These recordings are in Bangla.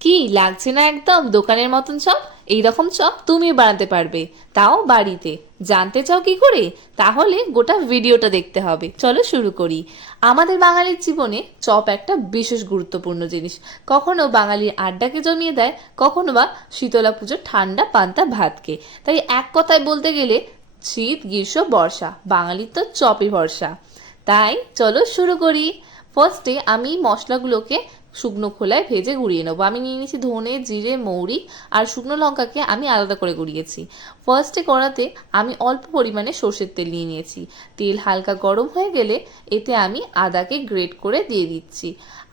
কি, লাগছে না একদম? দোকানের মতন চপ? এই রকম চপ তুমি বানাতে পারবে। তাও বাড়িতে। জানতে চাও কি করে? তাহলে গোটা ভিডিওটা দেখতে হবে। চলো শুরু করি। আমাদের বাঙালির জীবনে চপ একটা বিশেষ গুরুত্বপূর্ণ জিনিস। কখনো বাঙালির আড্ডাকে জমিয়ে দেয়, কখনো বা শীতলা পুজোর ঠান্ডা পান্তা ভাতকে। তাই এক কথায় বলতে গেলে শীত, গ্রীষ্ম, বর্ষা, বাঙালির তো চপই ভরসা। তাই চলো শুরু করি। ফার্স্টে আমি মশলাগুলোকে শুকনো খোলায় ভেজে গুঁড়িয়ে নেব। আমি নিয়ে নিয়েছি ধনে, জিরে, মৌরি আর শুকনো লঙ্কাকে আমি আলাদা করে গুঁড়িয়েছি। ফার্স্টে কড়াতে আমি অল্প পরিমাণে সর্ষের তেল নিয়ে নিয়েছি। তেল হালকা গরম হয়ে গেলে এতে আমি আদাকে গ্রেট করে দিয়ে দিচ্ছি।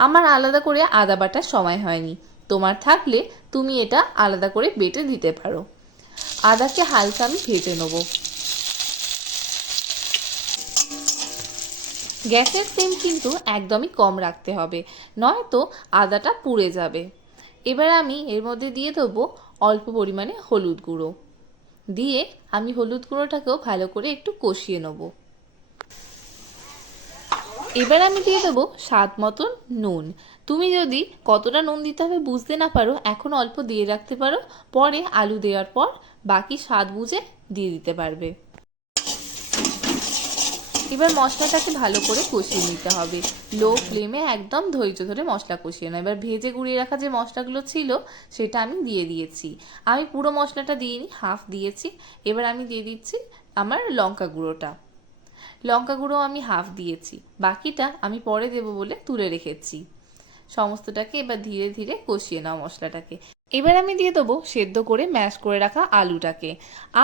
আমার আলাদা করে আদা বাটার সময় হয়নি। তোমার থাকলে তুমি এটা আলাদা করে বেটে দিতে পারো। আদাকে হালকা আমি ভেজে নেব। গ্যাসের ফ্লেম কিন্তু একদমই কম রাখতে হবে, নয়তো আদাটা পুড়ে যাবে। এবার আমি এর মধ্যে দিয়ে দেবো অল্প পরিমাণে হলুদ গুঁড়ো। দিয়ে আমি হলুদ গুঁড়োটাকেও ভালো করে একটু কষিয়ে নেব। এবার আমি দিয়ে দেবো স্বাদ মতন নুন। তুমি যদি কতটা নুন দিতে হবে বুঝতে না পারো, এখন অল্প দিয়ে রাখতে পারো, পরে আলু দেওয়ার পর বাকি স্বাদ বুঝে দিয়ে দিতে পারবে। এবার মশলাটাকে ভালো করে কষিয়ে নিতে হবে। লো ফ্লেমে একদম ধৈর্য ধরে মশলা কষিয়ে নাও। এবার ভেজে গুঁড়িয়ে রাখা যে মশলাগুলো ছিল, সেটা আমি দিয়ে দিয়েছি। আমি পুরো মশলাটা দিইনি হাফ দিয়েছি। এবার আমি দিয়ে দিচ্ছি আমার লঙ্কা গুঁড়োটা। লঙ্কা গুঁড়ো আমি হাফ দিয়েছি। বাকিটা আমি পরে দেবো বলে তুলে রেখেছি। সমস্তটাকে এবার ধীরে ধীরে কষিয়ে নাও মশলাটাকে। এবার আমি দিয়ে দেবো সেদ্ধ করে ম্যাশ করে রাখা আলুটাকে।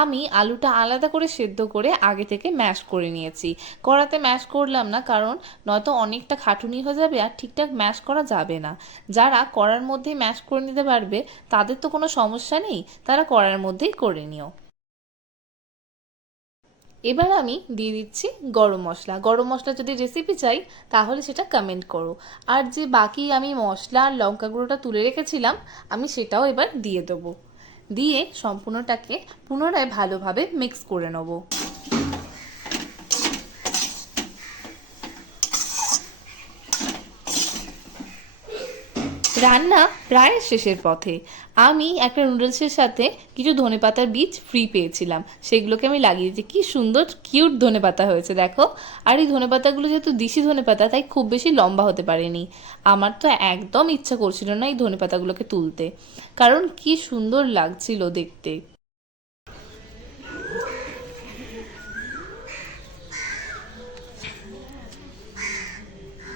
আমি আলুটা আলাদা করে সেদ্ধ করে আগে থেকে ম্যাশ করে নিয়েছি। কড়াতে ম্যাশ করলাম না, কারণ নয়তো অনেকটা খাটুনি হয়ে যাবে আর ঠিকঠাক ম্যাশ করা যাবে না। যারা কড়ার মধ্যেই ম্যাশ করে নিতে পারবে, তাদের তো কোনো সমস্যা নেই, তারা কড়ার মধ্যেই করে নিও। এবার আমি দিয়ে দিচ্ছি গরম মশলা। গরম মশলা যদি রেসিপি চাই, তাহলে সেটা কমেন্ট করো। আর যে বাকি আমি মশলা আর লঙ্কা গুঁড়োটা তুলে রেখেছিলাম, আমি সেটাও এবার দিয়ে দেবো। দিয়ে সম্পূর্ণটাকে পুনরায় ভালোভাবে মিক্স করে নেব। রান্না প্রায় শেষের পথে। আমি একটা নুডলসের সাথে কিছু ধনে পাতার বীজ ফ্রি পেয়েছিলাম। সেগুলোকে আমি লাগিয়েছি কি সুন্দর কিউট ধনে পাতা হয়েছে, দেখো। আর এই ধনে পাতাগুলো যেহেতু দিশি ধনে পাতা তাই খুব বেশি লম্বা হতে পারেনি। আমার তো একদম ইচ্ছা করছিল না এই ধনে পাতাগুলোকে তুলতে। কারণ কি সুন্দর লাগছিল দেখতে।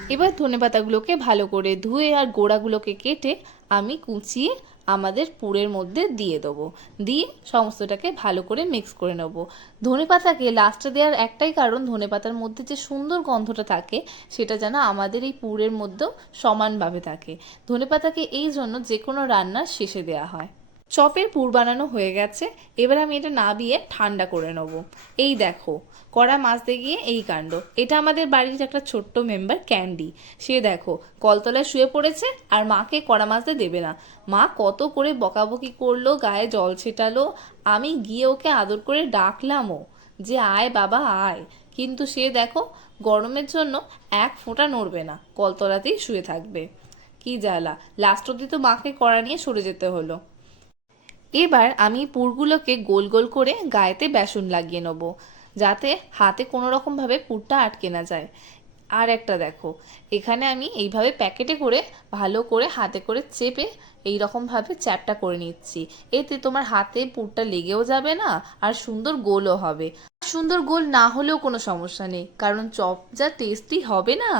এবার ধনে পাতাগুলোকে ভালো করে ধুয়ে আর গোড়াগুলোকে কেটে আমি কুচিয়ে আমাদের পুরের মধ্যে দিয়ে দেবো। দিয়ে সমস্তটাকে ভালো করে মিক্স করে নেব। ধনে পাতাকে লাস্টে দেওয়ার একটাই কারণ, ধনে পাতার মধ্যে যে সুন্দর গন্ধটা থাকে, সেটা যেন আমাদের এই পুরের মধ্যেও সমানভাবে থাকে। ধনে পাতাকে এই জন্য যে কোনো রান্নার শেষে দেওয়া হয়। চপের পুর বানানো হয়ে গেছে, এবার আমি এটা নাবিয়ে ঠান্ডা করে নেব। এই দেখো, কড়া মাছতে গিয়ে এই কাণ্ড। এটা আমাদের বাড়ির একটা ছোট্ট মেম্বার ক্যান্ডি সে দেখো, কলতলায় শুয়ে পড়েছে আর মাকে কড়া মাছতে দেবে না। মা কত করে বকাবকি করল, গায়ে জল ছেটালো, আমি গিয়ে ওকে আদর করে ডাকলামও যে আয় বাবা, আয়। কিন্তু সে দেখো, গরমের জন্য এক ফোঁটা নড়বে না, কলতলাতেই শুয়ে থাকবে। কি জ্বালা লাস্ট অব্দি তো মাকে কড়া নিয়ে সরে যেতে হলো। এবার আমি পুরগুলোকে গোল গোল করে গায়েতে বেসন লাগিয়ে নেব, যাতে হাতে কোনো রকমভাবে পুরটা আটকে না যায়। আর একটা দেখো, এখানে আমি এইভাবে প্যাকেটে করে, ভালো করে হাতে করে চেপে এই রকমভাবে চ্যাপটা করে নিচ্ছি। এতে তোমার হাতে পুরটা লেগেও যাবে না, আর সুন্দর গোলও হবে। সুন্দর গোল না হলেও কোনো সমস্যা নেই, কারণ চপ যা টেস্টি হবে না,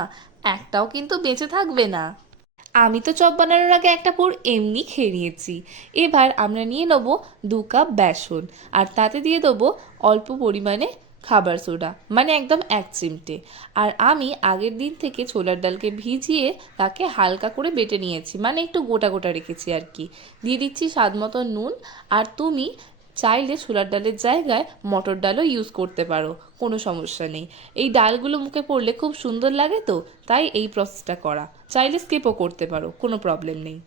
একটাও কিন্তু বেঁচে থাকবে না। আমি তো চপ বানানোর আগে একটা পুর এমনি খেয়ে নিয়েছি। এবার আমরা নিয়ে নেব দু কাপ বেসন আর তাতে দিয়ে দেবো অল্প পরিমাণে খাবার সোডা মানে একদম এক চিমটে। আর আমি আগের দিন থেকে ছোলার ডালকে ভিজিয়ে তাকে হালকা করে বেটে নিয়েছি মানে একটু গোটা গোটা রেখেছি আর কি। দিয়ে দিচ্ছি স্বাদ মতো নুন আর তুমি চাইলে ছোলার ডালের জায়গায় মটর ডালও ইউজ করতে পারো, কোনো সমস্যা নেই। এই ডালগুলো মুখে পড়লে খুব সুন্দর লাগে তো, তাই এই প্রসেসটা করা। চাইলে স্কিপও করতে পারো, কোনো প্রবলেম নেই।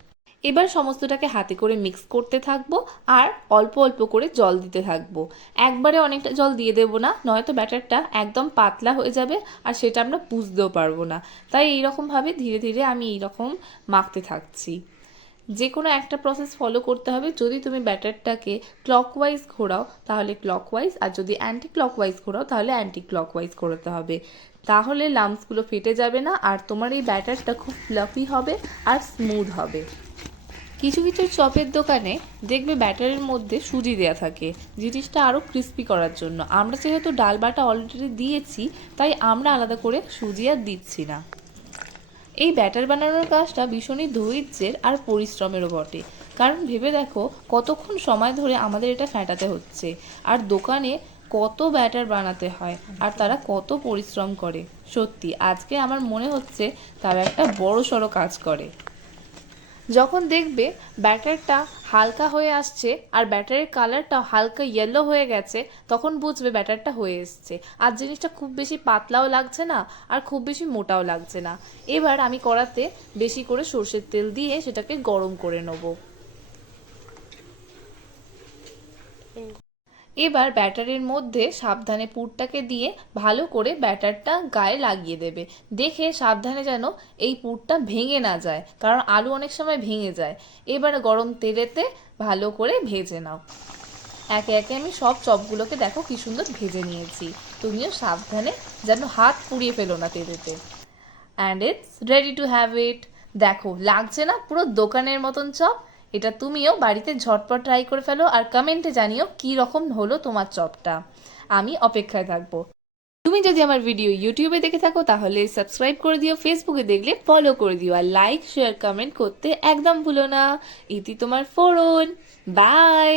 এবার সমস্তটাকে হাতে করে মিক্স করতে থাকব আর অল্প অল্প করে জল দিতে থাকব। একবারে অনেকটা জল দিয়ে দেবো না, নয়তো ব্যাটারটা একদম পাতলা হয়ে যাবে আর সেটা আমরা বুঝতেও পারব না। তাই এইরকমভাবে ধীরে ধীরে আমি এইরকম মাখতে থাকছি। যে কোনো একটা প্রসেস ফলো করতে হবে। যদি তুমি ব্যাটারটাকে ক্লকওয়াইজ ঘোরাও, তাহলে ক্লকওয়াইজ আর যদি অ্যান্টি ক্লকওয়াইজ ঘোরাও, তাহলে অ্যান্টি ক্লকওয়াইজ ঘোরাতে হবে। তাহলে লাম্পসগুলো ফেটে যাবে না, আর তোমার এই ব্যাটারটা খুব ফ্লাফি হবে আর স্মুথ হবে। কিছু কিছু চপের দোকানে দেখবে ব্যাটারের মধ্যে সুজি দেওয়া থাকে। জিনিসটা আরও ক্রিস্পি করার জন্য। আমরা যেহেতু ডাল বাটা অলরেডি দিয়েছি, তাই আমরা আলাদা করে সুজি আর দিচ্ছি না। এই ব্যাটার বানানোর কাজটা ভীষণই ধৈর্যের আর পরিশ্রমেরও বটে। কারণ ভেবে দেখো, কতক্ষণ সময় ধরে আমাদের এটা ফ্যাটাতে হচ্ছে। আর দোকানে কত ব্যাটার বানাতে হয়, আর তারা কত পরিশ্রম করে। সত্যি, আজকে আমার মনে হচ্ছে তারা একটা বড় সড়ো কাজ করে। যখন দেখবে ব্যাটারটা হালকা হয়ে আসছে আর ব্যাটারের কালারটা হালকা ইয়েলো হয়ে গেছে, তখন বুঝবে ব্যাটারটা হয়ে এসছে। আর জিনিসটা খুব বেশি পাতলাও লাগছে না আর খুব বেশি মোটাও লাগছে না। এবার আমি কড়াতে বেশি করে সর্ষের তেল দিয়ে সেটাকে গরম করে নেব। এবার ব্যাটারের মধ্যে সাবধানে পুরটাকে দিয়ে ভালো করে ব্যাটারটা গায়ে লাগিয়ে দেবে। দেখে সাবধানে যেন এই পুরটা ভেঙে না যায়, কারণ আলু অনেক সময় ভেঙে যায়। এবার গরম তেলেতে ভালো করে ভেজে নাও। একে একে আমি সব চপগুলোকে দেখো কি সুন্দর ভেজে নিয়েছি। তুমিও সাবধানে যেন হাত পুড়িয়ে ফেলো না তেলেতে। And it's ready to have it দেখো, লাগছে না পুরো দোকানের মতন চপ। এটা তুমিও বাড়িতে ঝটপট ট্রাই করে ফেলো আর কমেন্টে জানিও কী রকম হলো তোমার চপটা। আমি অপেক্ষায় থাকব। তুমি যদি আমার ভিডিও ইউটিউবে দেখে থাকো তাহলে সাবস্ক্রাইব করে দিও ফেসবুকে দেখলে ফলো করে দিও আর লাইক শেয়ার কমেন্ট করতে একদম ভুলো না। ইতি তোমার ফোরন। বাই